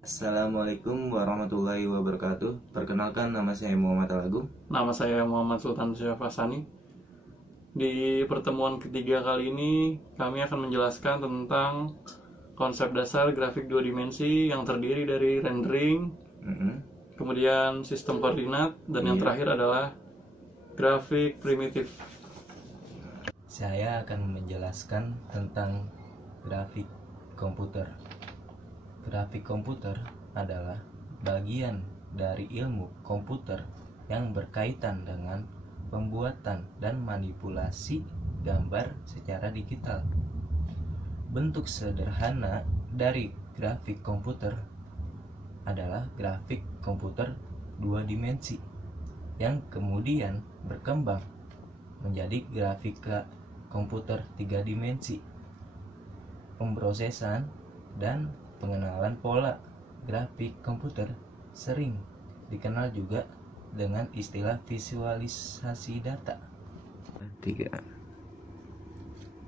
Assalamualaikum warahmatullahi wabarakatuh. Perkenalkan, nama saya Muhammad Alagung. Nama saya Muhammad Sultan Syafasani. Di pertemuan ketiga kali ini, kami akan menjelaskan tentang konsep dasar grafik dua dimensi yang terdiri dari rendering, kemudian sistem koordinat, dan yang terakhir adalah grafik primitif. Saya akan menjelaskan tentang grafik komputer. Grafik komputer adalah bagian dari ilmu komputer yang berkaitan dengan pembuatan dan manipulasi gambar secara digital. Bentuk sederhana dari grafik komputer adalah grafik komputer dua dimensi yang kemudian berkembang menjadi grafika komputer tiga dimensi. Pemrosesan dan pengenalan pola grafik komputer sering dikenal juga dengan istilah visualisasi data. 3.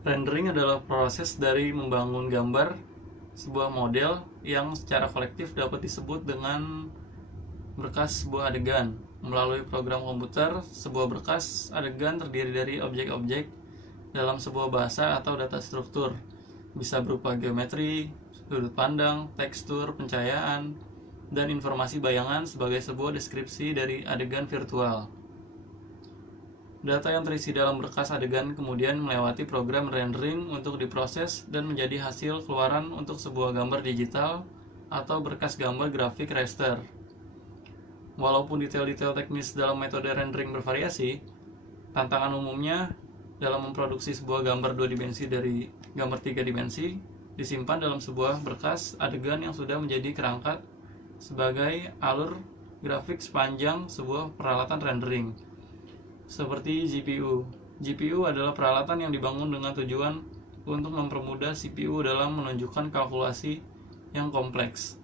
Rendering adalah proses dari membangun gambar sebuah model yang secara kolektif dapat disebut dengan berkas sebuah adegan. Melalui program komputer, sebuah berkas adegan terdiri dari objek-objek dalam sebuah bahasa atau data struktur. Bisa berupa geometri, sudut pandang, tekstur, pencahayaan, dan informasi bayangan sebagai sebuah deskripsi dari adegan virtual. Data yang terisi dalam berkas adegan kemudian melewati program rendering untuk diproses dan menjadi hasil keluaran untuk sebuah gambar digital atau berkas gambar grafik raster. Walaupun detail-detail teknis dalam metode rendering bervariasi, tantangan umumnya dalam memproduksi sebuah gambar dua dimensi dari gambar tiga dimensi disimpan dalam sebuah berkas adegan yang sudah menjadi kerangka sebagai alur grafik sepanjang sebuah peralatan rendering. Seperti GPU. GPU adalah peralatan yang dibangun dengan tujuan untuk mempermudah CPU dalam menunjukkan kalkulasi yang kompleks.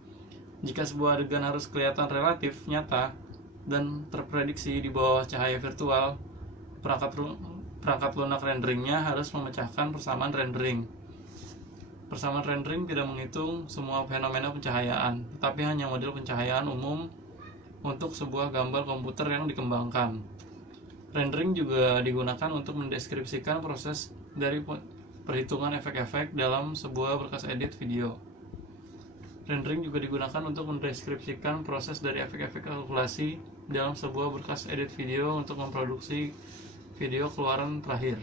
Jika sebuah adegan harus kelihatan relatif nyata dan terprediksi di bawah cahaya virtual, perangkat lunak renderingnya harus memecahkan persamaan rendering. Persamaan rendering tidak menghitung semua fenomena pencahayaan, tetapi hanya model pencahayaan umum untuk sebuah gambar komputer yang dikembangkan. Rendering juga digunakan untuk mendeskripsikan proses dari perhitungan efek-efek dalam sebuah berkas edit video. Rendering juga digunakan untuk mendeskripsikan proses dari efek-efek kalkulasi dalam sebuah berkas edit video untuk memproduksi video keluaran terakhir.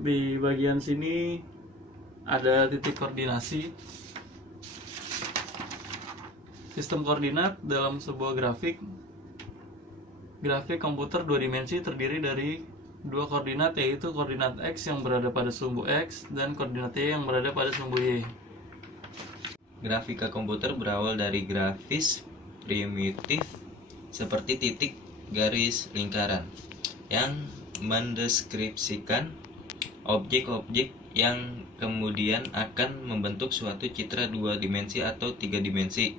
Di bagian sini ada titik koordinasi. Sistem koordinat dalam sebuah grafik komputer dua dimensi terdiri dari dua koordinat, yaitu koordinat X yang berada pada sumbu X dan koordinat Y yang berada pada sumbu Y. Grafika komputer berawal dari grafis primitif seperti titik, garis, lingkaran yang mendeskripsikan objek-objek yang kemudian akan membentuk suatu citra dua dimensi atau tiga dimensi.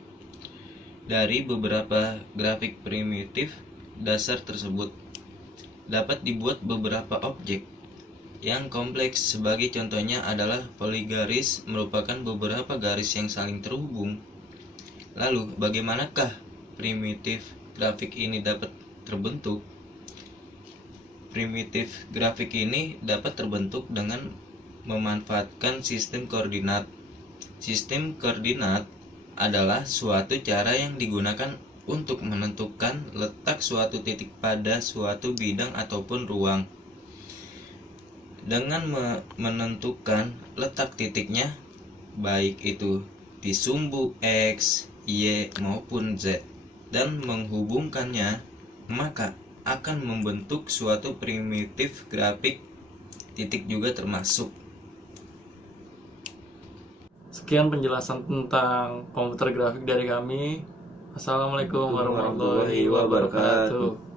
Dari beberapa grafik primitif dasar tersebut dapat dibuat beberapa objek yang kompleks. Sebagai contohnya adalah poligaris, merupakan beberapa garis yang saling terhubung. Lalu, bagaimanakah primitif grafik ini dapat terbentuk? Primitif grafik ini dapat terbentuk dengan memanfaatkan sistem koordinat. Sistem koordinat adalah suatu cara yang digunakan untuk menentukan letak suatu titik pada suatu bidang ataupun ruang. Dengan menentukan letak titiknya, baik itu di sumbu X, Y maupun Z, dan menghubungkannya, maka akan membentuk suatu primitif grafik. Titik juga termasuk. Sekian penjelasan tentang komputer grafik dari kami. Assalamualaikum warahmatullahi wabarakatuh.